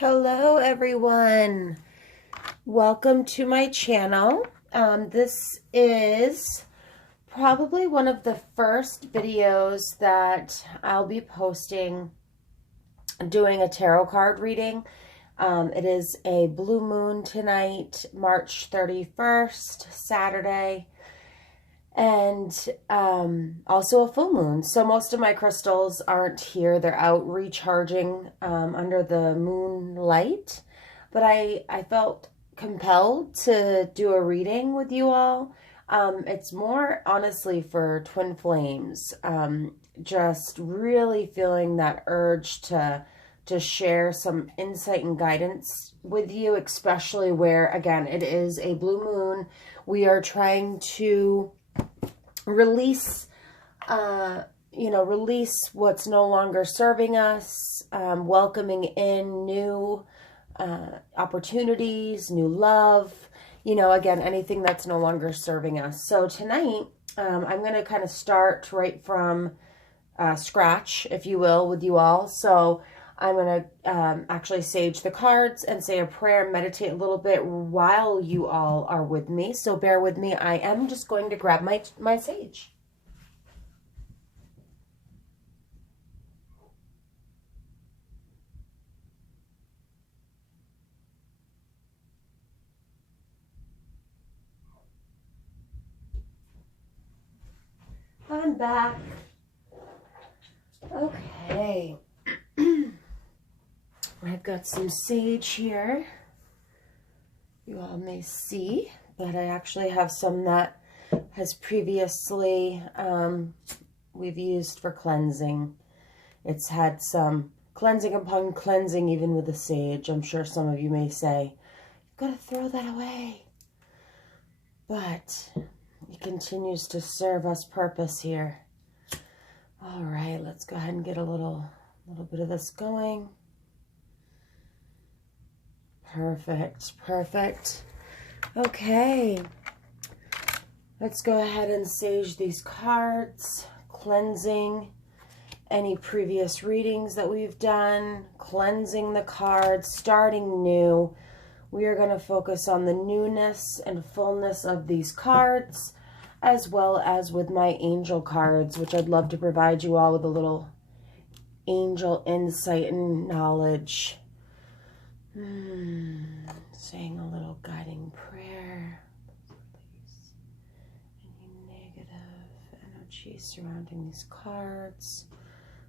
Hello everyone, welcome to my channel. This is probably one of the first videos that I'll be posting doing a tarot card reading. It is a blue moon tonight, March 31st, Saturday, and also a full moon. So most of my crystals aren't here. They're out recharging under the moonlight. But I felt compelled to do a reading with you all. It's more honestly for twin flames. Just really feeling that urge to share some insight and guidance with you, especially where, again, it is a blue moon. We are trying to release, release what's no longer serving us, welcoming in new opportunities, new love, again, anything that's no longer serving us. So tonight, I'm going to kind of start right from scratch, if you will, with you all. So I'm going to actually sage the cards and say a prayer and meditate a little bit while you all are with me. So bear with me. I am just going to grab my sage. I'm back. Okay. I've got some sage here. You all may see, but I actually have some that has previously we've used for cleansing. It's had some cleansing upon cleansing, even with the sage. I'm sure some of you may say, you've got to throw that away. But it continues to serve us purpose here. All right, let's go ahead and get a little bit of this going. Perfect, perfect. Okay, let's go ahead and sage these cards, cleansing any previous readings that we've done, cleansing the cards, starting new. We are going to focus on the newness and fullness of these cards, as well as with my angel cards, which I'd love to provide you all with a little angel insight and knowledge. Saying a little guiding prayer. Release any negative energy surrounding these cards.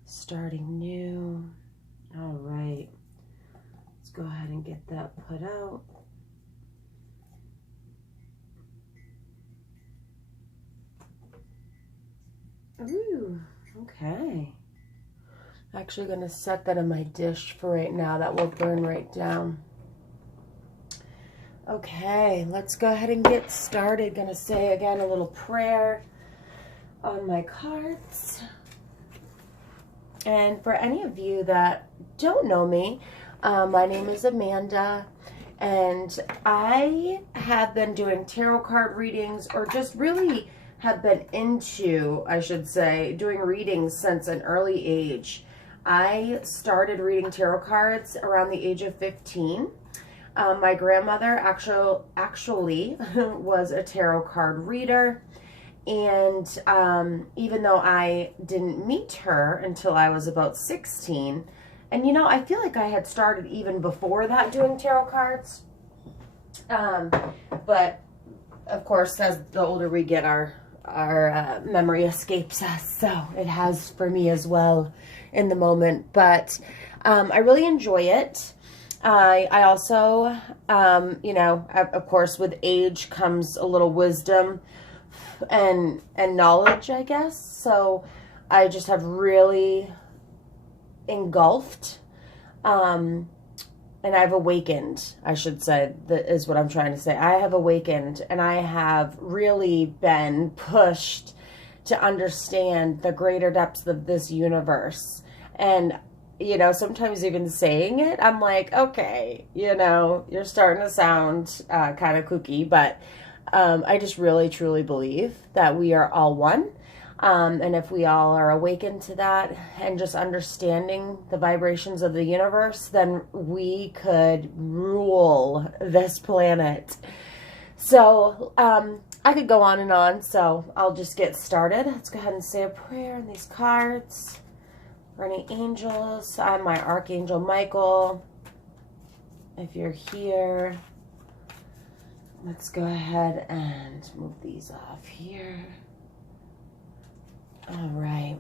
Starting new. All right. Let's go ahead and get that put out. Ooh, okay. Actually going to set that in my dish for right now. That will burn right down. Okay, let's go ahead and get started. Going to say again a little prayer on my cards. And for any of you that don't know me, my name is Amanda, and I have been doing tarot card readings, or just really have been into, I should say, doing readings since an early age. I started reading tarot cards around the age of 15. My grandmother actually was a tarot card reader, and even though I didn't meet her until I was about 16, and I feel like I had started even before that doing tarot cards, but of course, as the older we get, our memory escapes us, so it has for me as well in the moment. But I really enjoy it. I also, of course, with age comes a little wisdom and knowledge, I guess. So I just have really engulfed, and I've awakened, I should say, that is what I'm trying to say. I have awakened, and I have really been pushed to understand the greater depths of this universe. And sometimes even saying it, I'm like, okay, you're starting to sound kind of kooky, but I just really, truly believe that we are all one. And if we all are awakened to that and just understanding the vibrations of the universe, then we could rule this planet. So I could go on and on, so I'll just get started. Let's go ahead and say a prayer on these cards. For any angels, I'm my Archangel Michael. If you're here, let's go ahead and move these off here. All right.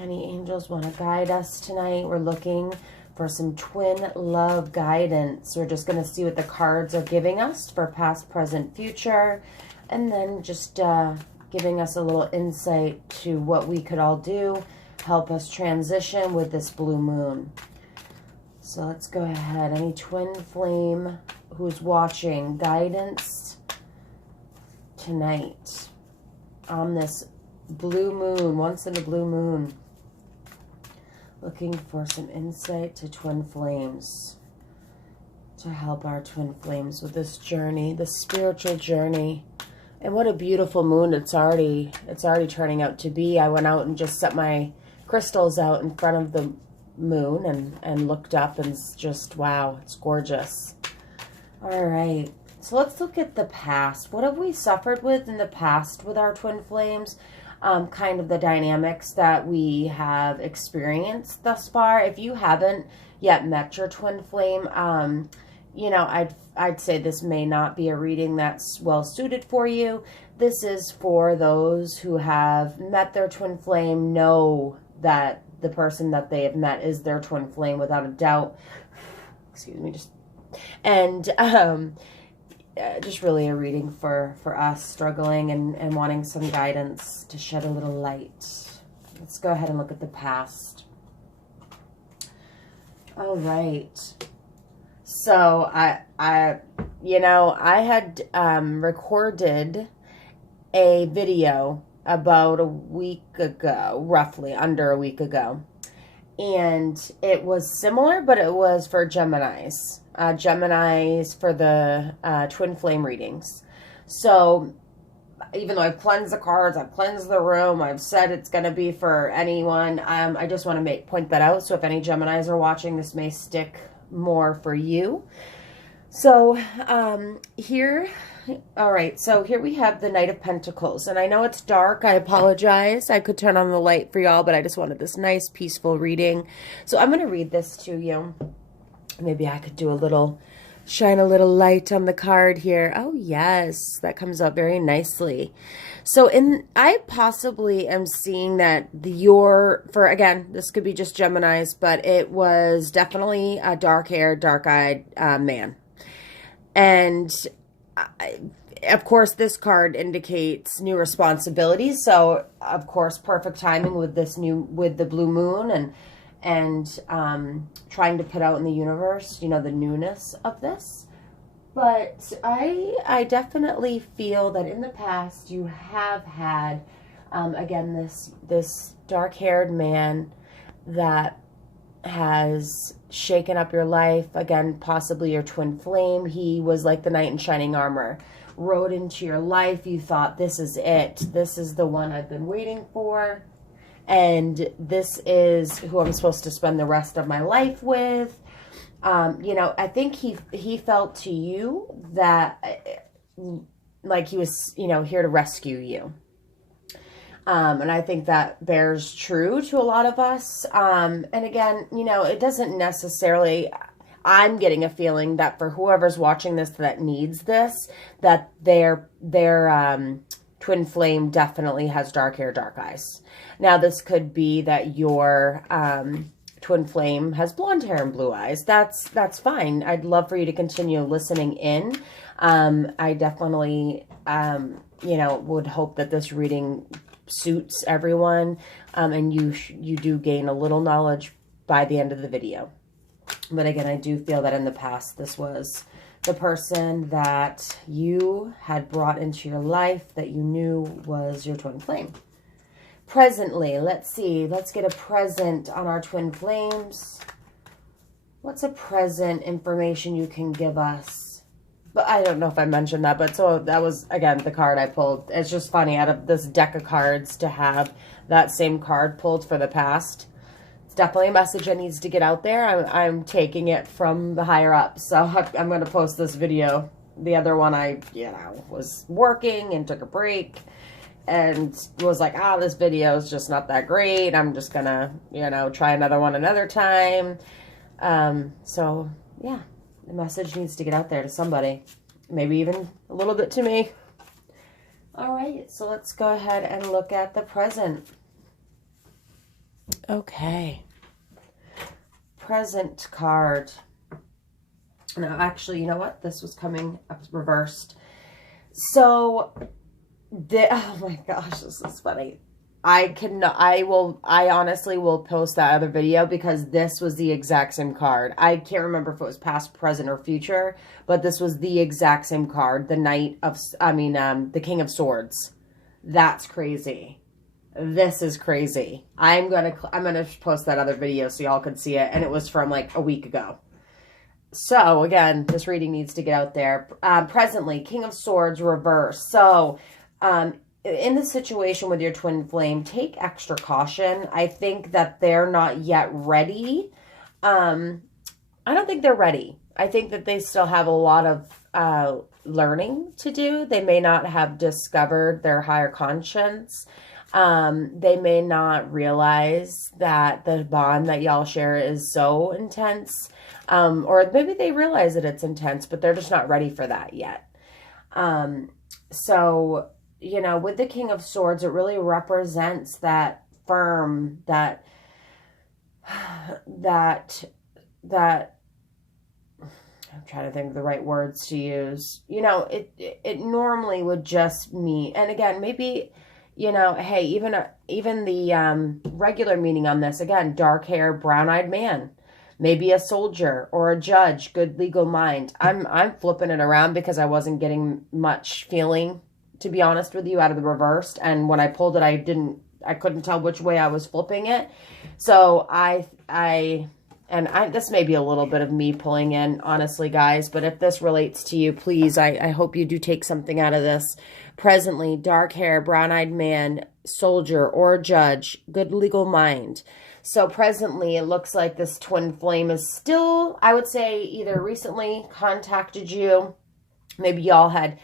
Any angels want to guide us tonight? We're looking for some twin love guidance. We're just going to see what the cards are giving us for past, present, future, and then just giving us a little insight to what we could all do, help us transition with this blue moon. So let's go ahead. Any twin flame who's watching, guidance tonight on this blue moon, once in a blue moon. Looking for some insight to twin flames, to help our twin flames with this journey, this spiritual journey. And what a beautiful moon it's already turning out to be. I went out and just set my crystals out in front of the moon and looked up, and just, wow, it's gorgeous. All right, so let's look at the past. What have we suffered with in the past with our twin flames? Kind of the dynamics that we have experienced thus far. If you haven't yet met your twin flame, you know, I'd say this may not be a reading that's well suited for you. This is for those who have met their twin flame, know that the person that they have met is their twin flame without a doubt. Excuse me, just really a reading for us struggling and wanting some guidance to shed a little light. Let's go ahead and look at the past. All right. So I had recorded a video about a week ago, roughly under a week ago. And it was similar, but it was for Geminis. Geminis for the twin flame readings. So even though I've cleansed the cards, I've cleansed the room, I've said it's going to be for anyone, I just want to point that out. So if any Geminis are watching, this may stick more for you. So here, all right, so here we have the Knight of Pentacles. And I know it's dark. I apologize. I could turn on the light for y'all, but I just wanted this nice, peaceful reading. So I'm going to read this to you. Maybe I could do shine a little light on the card here. Oh, yes, that comes out very nicely. So I possibly am seeing that again, this could be just Geminis, but it was definitely a dark-haired, dark-eyed man. And of course, this card indicates new responsibilities. So, of course, perfect timing with the blue moon and trying to put out in the universe, you know, the newness of this. But I definitely feel that in the past you have had, again, this dark-haired man that has shaken up your life. Again, possibly your twin flame. He was like the knight in shining armor. Rode into your life. You thought, this is it. This is the one I've been waiting for. And this is who I'm supposed to spend the rest of my life with. You know, I think he felt to you that like he was, you know, here to rescue you. And I think that bears true to a lot of us. And again, you know, it doesn't necessarily, I'm getting a feeling that for whoever's watching this that needs this, that their twin flame definitely has dark hair, dark eyes. Now, this could be that your twin flame has blonde hair and blue eyes. That's fine. I'd love for you to continue listening in. I definitely, you know, would hope that this reading suits everyone, and you do gain a little knowledge by the end of the video. But again, I do feel that in the past, this was the person that you had brought into your life that you knew was your twin flame. Presently, let's see. Let's get a present on our twin flames. What's a present information you can give us? but I don't know if I mentioned that, but so that was, again, the card I pulled. It's just funny, out of this deck of cards, to have that same card pulled for the past. It's definitely a message that needs to get out there. I'm taking it from the higher up, so I'm going to post this video. The other one, I, was working and took a break and was like, this video is just not that great. I'm just going to, try another one another time. So, yeah. The message needs to get out there to somebody. Maybe even a little bit to me. All right, so let's go ahead and look at the present. Okay. Present card. No, actually, you know what? This was coming up reversed. So, oh my gosh, this is funny. I honestly will post that other video because this was the exact same card. I can't remember if it was past, present, or future, but this was the exact same card. The King of Swords. That's crazy. This is crazy. I'm gonna post that other video so y'all can see it, and it was from like a week ago. So again, this reading needs to get out there. Presently, King of Swords reverse. So, in the situation with your twin flame, take extra caution. I think that they're not yet ready. I don't think they're ready. I think that they still have a lot of learning to do. They may not have discovered their higher conscience. They may not realize that the bond that y'all share is so intense. Or maybe they realize that it's intense, but they're just not ready for that yet. So, with the King of Swords, it really represents that firm, that I'm trying to think of the right words to use. It normally would just mean, and again, maybe, hey, even the regular meaning on this, again, dark hair, brown-eyed man, maybe a soldier or a judge, good legal mind. I'm flipping it around because I wasn't getting much feeling, to be honest with you, out of the reversed. And when I pulled it, I couldn't tell which way I was flipping it. So this may be a little bit of me pulling in, honestly, guys, but if this relates to you, please, I hope you do take something out of this. Presently, dark hair, brown-eyed man, soldier or judge, good legal mind. So presently, it looks like this twin flame is still, I would say, either recently contacted you, maybe y'all had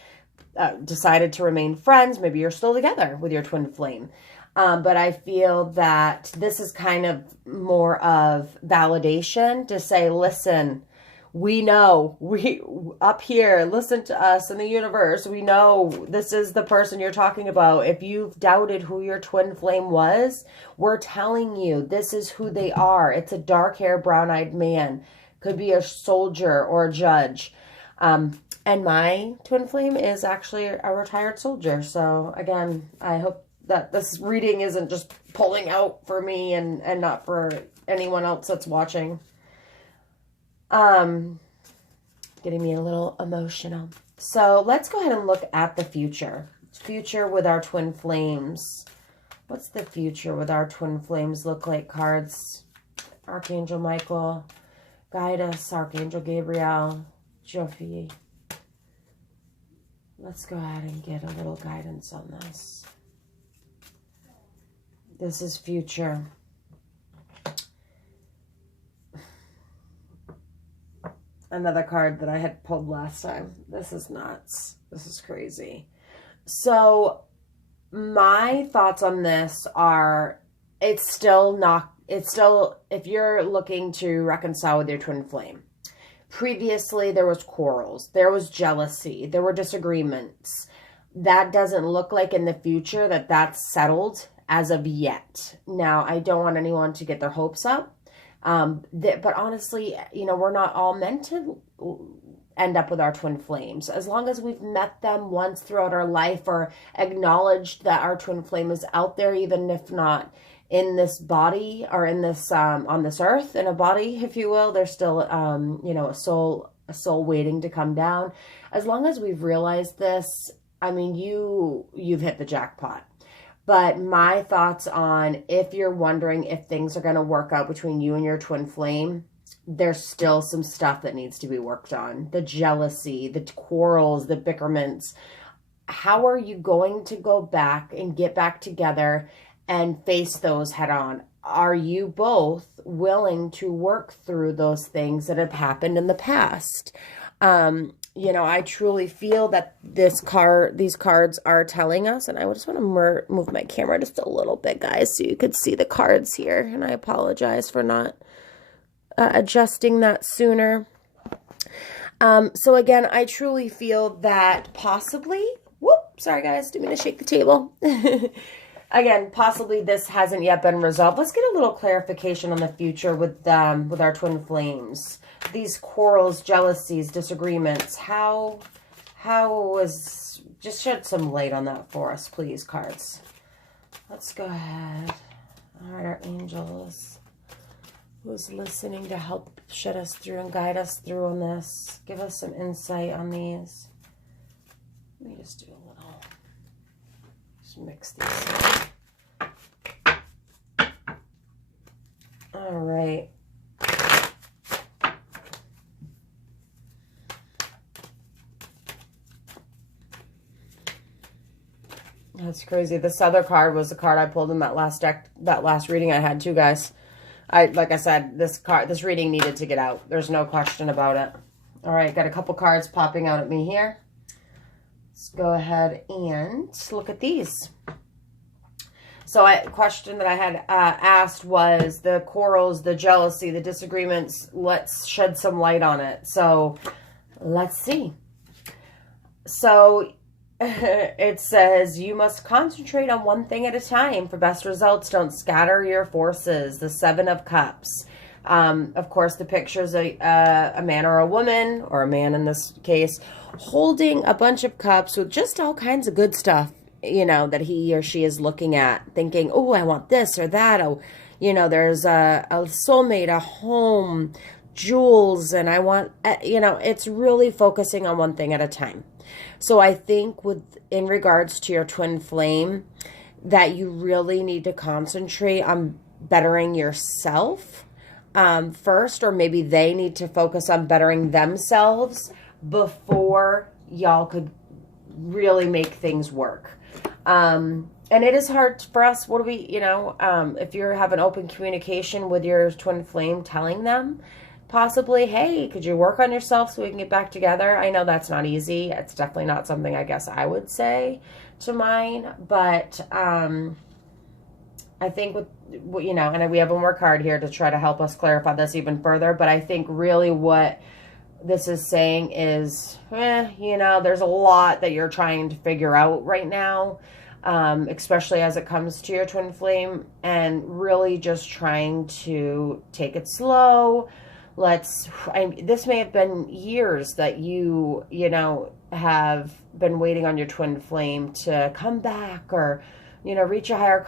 decided to remain friends. Maybe you're still together with your twin flame. But I feel that this is kind of more of validation to say, listen, we know, we up here, listen to us in the universe. We know this is the person you're talking about. If you've doubted who your twin flame was, we're telling you this is who they are. It's a dark hair, brown-eyed man. Could be a soldier or a judge. And my twin flame is actually a retired soldier. So again, I hope that this reading isn't just pulling out for me and not for anyone else that's watching. Getting me a little emotional. So let's go ahead and look at the future. Future with our twin flames. What's the future with our twin flames look like, cards? Archangel Michael, guide us. Archangel Gabriel, Jophi. Let's go ahead and get a little guidance on this. This is future. Another card that I had pulled last time. This is nuts. This is crazy. So my thoughts on this are, if you're looking to reconcile with your twin flame, previously there was quarrels, there was jealousy, there were disagreements. That doesn't look like in the future that that's settled as of yet. Now, I don't want anyone to get their hopes up. But honestly, we're not all meant to end up with our twin flames. As long as we've met them once throughout our life or acknowledged that our twin flame is out there, even if not in this body or in this, on this earth, in a body, if you will, there's still, a soul waiting to come down. As long as we've realized this, I mean, you've hit the jackpot. But my thoughts on, if you're wondering if things are going to work out between you and your twin flame, there's still some stuff that needs to be worked on. The jealousy, the quarrels, the bickerments. How are you going to go back and get back together and face those head on? Are you both willing to work through those things that have happened in the past? You know, I truly feel that these cards are telling us, and I just want to move my camera just a little bit, guys, so you could see the cards here. And I apologize for not adjusting that sooner. So again, I truly feel that possibly, sorry guys, didn't mean to shake the table. Again, possibly this hasn't yet been resolved. Let's get a little clarification on the future with our twin flames. These quarrels, jealousies, disagreements. How was, just shed some light on that for us, please, cards. Let's go ahead. All right, our angels. Who's listening to help shed us through and guide us through on this. Give us some insight on these. Let me just do a little, just mix these. All right. That's crazy. This other card was the card I pulled in that last deck, that last reading I had too, guys. Like I said, this reading needed to get out. There's no question about it. All right, got a couple cards popping out at me here. Let's go ahead and look at these. So a question that I had asked was the quarrels, the jealousy, the disagreements. Let's shed some light on it. So let's see. So it says, you must concentrate on one thing at a time for best results. Don't scatter your forces. The Seven of Cups. Of course, the picture's a man or a woman, or a man in this case, holding a bunch of cups with just all kinds of good stuff, you know, that he or she is looking at, thinking, oh, I want this or that. Oh, you know, there's a soulmate, a home, jewels, and I want, you know, it's really focusing on one thing at a time. So I think in regards to your twin flame, that you really need to concentrate on bettering yourself first, or maybe they need to focus on bettering themselves before y'all could really make things work. And it is hard for us. What do we, you know, if you have an open communication with your twin flame, telling them possibly, hey, could you work on yourself so we can get back together? I know that's not easy. It's definitely not something I guess I would say to mine, but I think with, you know, and we have one more card here to try to help us clarify this even further, but I think really what this is saying is, you know, there's a lot that you're trying to figure out right now, especially as it comes to your twin flame, and really just trying to take it slow. This may have been years that you know, have been waiting on your twin flame to come back, or, you know, reach a higher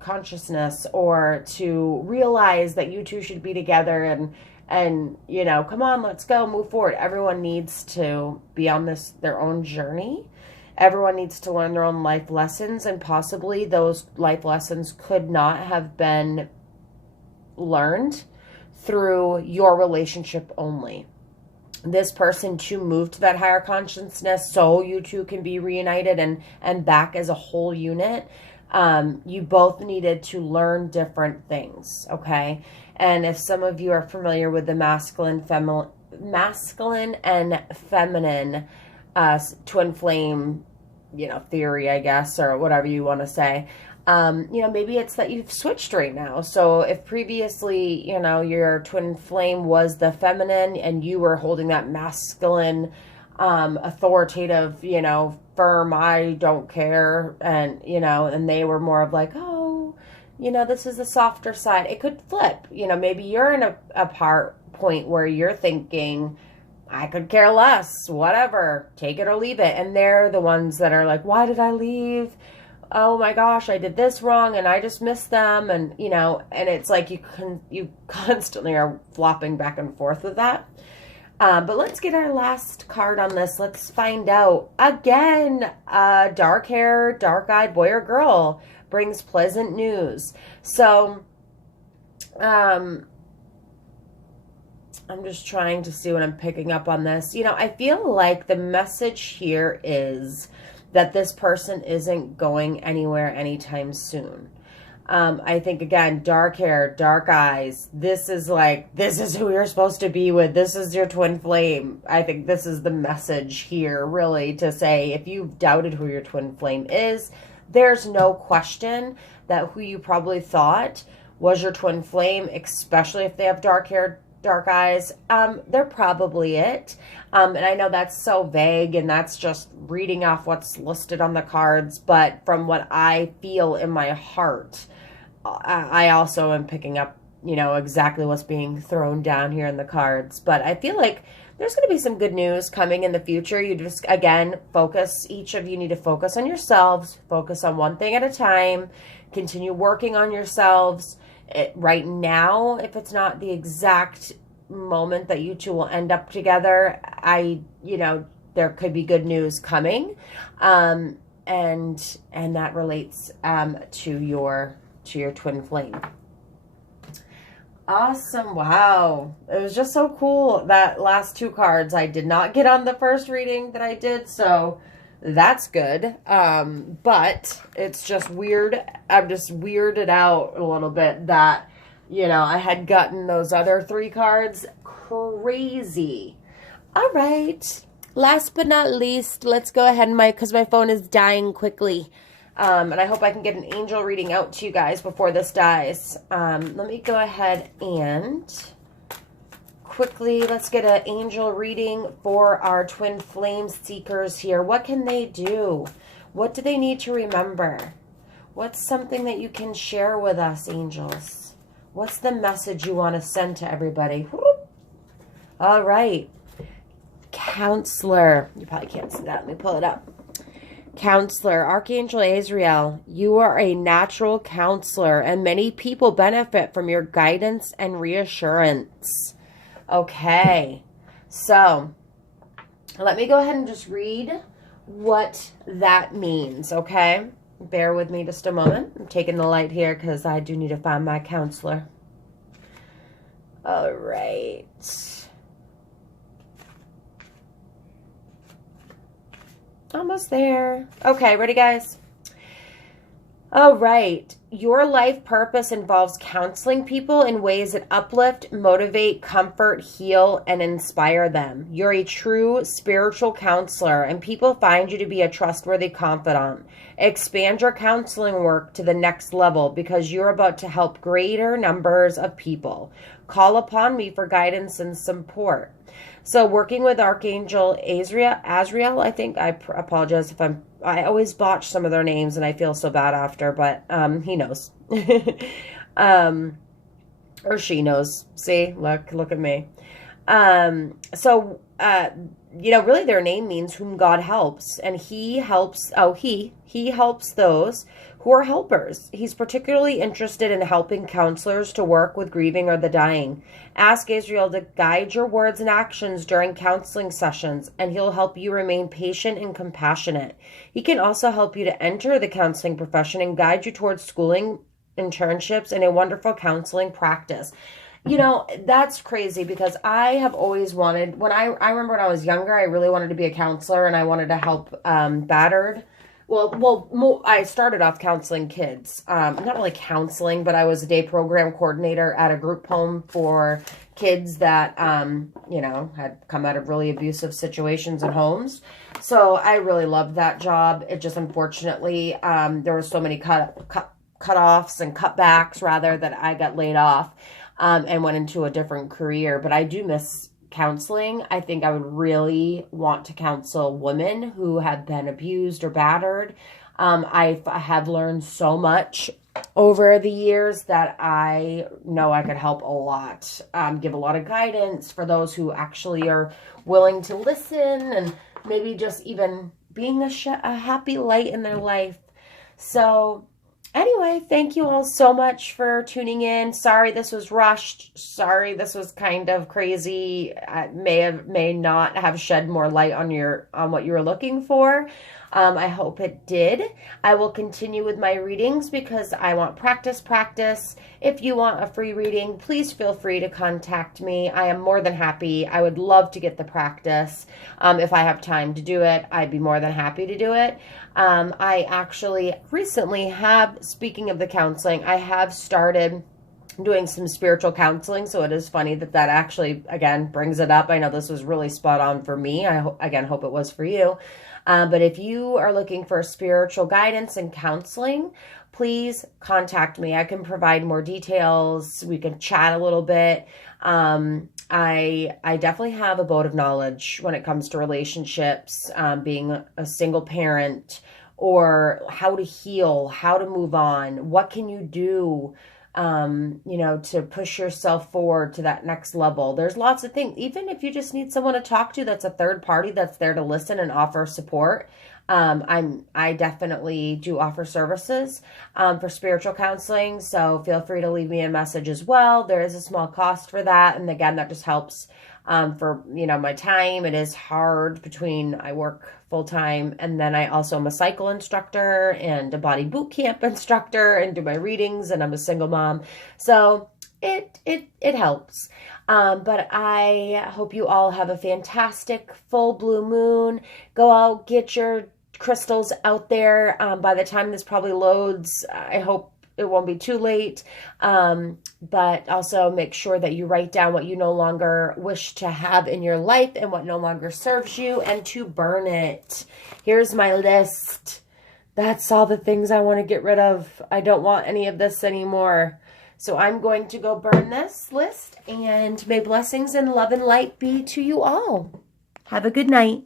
consciousness, or to realize that you two should be together, and, you know, come on, let's go, move forward. Everyone needs to be on their own journey. Everyone needs to learn their own life lessons, and possibly those life lessons could not have been learned through your relationship only. This person to move to that higher consciousness so you two can be reunited and back as a whole unit. You both needed to learn different things, okay? And if some of you are familiar with the masculine and feminine twin flame, you know, theory, I guess, or whatever you want to say, you know, maybe it's that you've switched right now. So if previously, you know, your twin flame was the feminine and you were holding that masculine, authoritative, you know, firm, I don't care, and, you know, and they were more of like, oh, you know, this is the softer side. It could flip. You know, maybe you're in a point where you're thinking, I could care less, whatever, take it or leave it. And they're the ones that are like, why did I leave? Oh my gosh, I did this wrong and I just missed them. And, you know, and it's like you constantly are flopping back and forth with that. But let's get our last card on this. Let's find out. Again, dark hair, dark-eyed boy or girl brings pleasant news. So, I'm just trying to see what I'm picking up on this. You know, I feel like the message here is that this person isn't going anywhere anytime soon. I think, again, dark hair, dark eyes. This is who you're supposed to be with. This is your twin flame. I think this is the message here, really, to say if you've doubted who your twin flame is, there's no question that who you probably thought was your twin flame, especially if they have dark hair, dark eyes, they're probably it. And I know that's so vague and that's just reading off what's listed on the cards, but from what I feel in my heart, I also am picking up, you know, exactly what's being thrown down here in the cards. But I feel like there's going to be some good news coming in the future. You just, again, focus. Each of you need to focus on yourselves. Focus on one thing at a time. Continue working on yourselves. Right now, if it's not the exact moment that you two will end up together, there could be good news coming. And that relates to your twin flame. Awesome. Wow. It was just so cool. That last two cards I did not get on the first reading that I did, so that's good. But it's just weird. I'm just weirded out a little bit that, you know, I had gotten those other three cards. Crazy. All right. Last but not least, let's go ahead and because my phone is dying quickly. And I hope I can get an angel reading out to you guys before this dies. Let me go ahead and quickly, let's get an angel reading for our twin flame seekers here. What can they do? What do they need to remember? What's something that you can share with us, angels? What's the message you want to send to everybody? All right. Counselor. You probably can't see that. Let me pull it up. Counselor, Archangel Azrael, you are a natural counselor, and many people benefit from your guidance and reassurance. Okay, so let me go ahead and just read what that means, okay? Bear with me just a moment. I'm taking the light here because I do need to find my counselor. All right. Almost there. Okay, ready, guys? All right. Your life purpose involves counseling people in ways that uplift, motivate, comfort, heal, and inspire them. You're a true spiritual counselor, and people find you to be a trustworthy confidant. Expand your counseling work to the next level because you're about to help greater numbers of people. Call upon me for guidance and support. So working with Archangel Azrael, I think, I apologize if I always botch some of their names and I feel so bad after, but he knows. Or she knows. See, look at me. Really their name means whom God helps, and he helps those who are helpers. He's particularly interested in helping counselors to work with grieving or the dying. Ask Israel to guide your words and actions during counseling sessions, and he'll help you remain patient and compassionate. He can also help you to enter the counseling profession and guide you towards schooling, internships, and a wonderful counseling practice. You know, that's crazy because I have always wanted, I remember when I was younger, I really wanted to be a counselor and I wanted to help battered. I started off counseling kids. Not really counseling, but I was a day program coordinator at a group home for kids that, had come out of really abusive situations in homes. So I really loved that job. It just, unfortunately, there were so many cut-offs and cutbacks, rather, that I got laid off and went into a different career. But I do miss counseling. I think I would really want to counsel women who have been abused or battered. I have learned so much over the years that I know I could help a lot, give a lot of guidance for those who actually are willing to listen and maybe just even being a happy light in their life. So Anyway, thank you all so much for tuning in. Sorry this was rushed. Sorry this was kind of crazy. I may not have shed more light on what you were looking for. I hope it did. I will continue with my readings because I want practice. If you want a free reading, please feel free to contact me. I am more than happy. I would love to get the practice. If I have time to do it, I'd be more than happy to do it. I actually recently speaking of the counseling, I have started doing some spiritual counseling. So it is funny that actually, again, brings it up. I know this was really spot on for me. I hope it was for you. But if you are looking for spiritual guidance and counseling, please contact me. I can provide more details. We can chat a little bit. I definitely have a boat of knowledge when it comes to relationships, being a single parent, or how to heal, how to move on, what can you do, to push yourself forward to that next level. There's lots of things. Even if you just need someone to talk to that's a third party that's there to listen and offer support. I definitely do offer services for spiritual counseling, so feel free to leave me a message as well. There is a small cost for that, and again, that just helps for my time. It is hard I work full-time, and then I also am a cycle instructor and a body boot camp instructor and do my readings, and I'm a single mom, so it helps. But I hope you all have a fantastic full blue moon. Go out, get your crystals out there. By the time this probably loads, I hope it won't be too late. But also make sure that you write down what you no longer wish to have in your life and what no longer serves you, and to burn it. Here's my list. That's all the things I want to get rid of. I don't want any of this anymore. So I'm going to go burn this list, and may blessings and love and light be to you all. Have a good night.